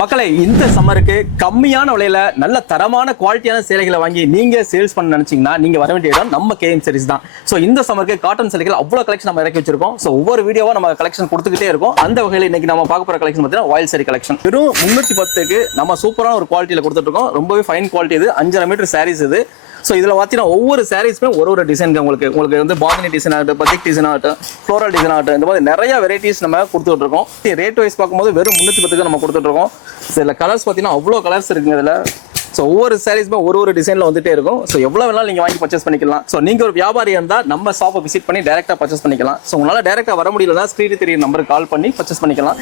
மக்களே, இந்த சம்மருக்கு கம்மியான விலையில நல்ல தரமான குவாலிட்டியான சேலைகளை வாங்கி நீங்க சேல்ஸ் பண்ண நினைச்சீங்கன்னா நீங்க வர வேண்டிய இடம் நம்ம கேஎம் சாரீஸ் தான். சோ இந்த சம்மருக்கு காட்டன் சேலைகள் அவ்வளவு கலெக்ஷன் நம்ம இறக்கி வச்சிருக்கோம். சோ ஒவ்வொரு வீடியோவா நம்ம கலெக்ஷன் கொடுத்துக்கிட்டே இருக்கும். அந்த வகையில் இன்னைக்கு நம்ம பார்க்க போற கலெக்ஷன் பார்த்தீங்கன்னா ஆயில் சாரி கலெக்ஷன். வெறும் 310க்கு நம்ம சூப்பரான ஒரு குவாலிட்டியில கொடுத்துட்டு இருக்கோம். ரொம்பவே ஃபைன் குவாலிட்டி. இது 5.5 மீட்டர் சாரீஸ் இது. ஸோ இதில் பார்த்தீங்கன்னா ஒவ்வொரு சாரீஸ்மே ஒரு டிசைன் உங்களுக்கு வந்து பாந்தினி டிசைன் ஆகட்டும், பத்திக் டிசைன் ஆகட்டும், ஃப்ளோரல் டிசைன் ஆகட்டும், இந்த மாதிரி நிறைய வெரைட்டிஸ் நம்ம கொடுத்துட்டு இருக்கோம். ரேட் வைஸ் பார்க்கும்போது வெறும் 310க்கு நம்ம கொடுத்துட்டு இருக்கோம். சில கலர்ஸ் பார்த்தீங்கன்னா அவ்வளோ கலர்ஸ் இருக்குங்க இதில். ஸோ ஒவ்வொரு சாரீஸ்மே ஒரு டிசைனில் வந்துட்டே இருக்கும். ஸோ எவ்வளோ வேணாலும் நீங்கள் வாங்கி பர்ச்சேஸ் பண்ணிக்கலாம். ஸோ நீங்கள் ஒரு வியாபாரியாக இருந்தால் நம்ம ஷாப்பை விசிட் பண்ணி டேரெக்டாக பர்ச்சேஸ் பண்ணிக்கலாம். ஸோ உங்களால் டேரெக்டாக வர முடியலன்னா ஸ்க்ரீனில் தெரியும் நம்பருக்கு கால் பண்ணி பர்ச்சேஸ் பண்ணிக்கலாம்.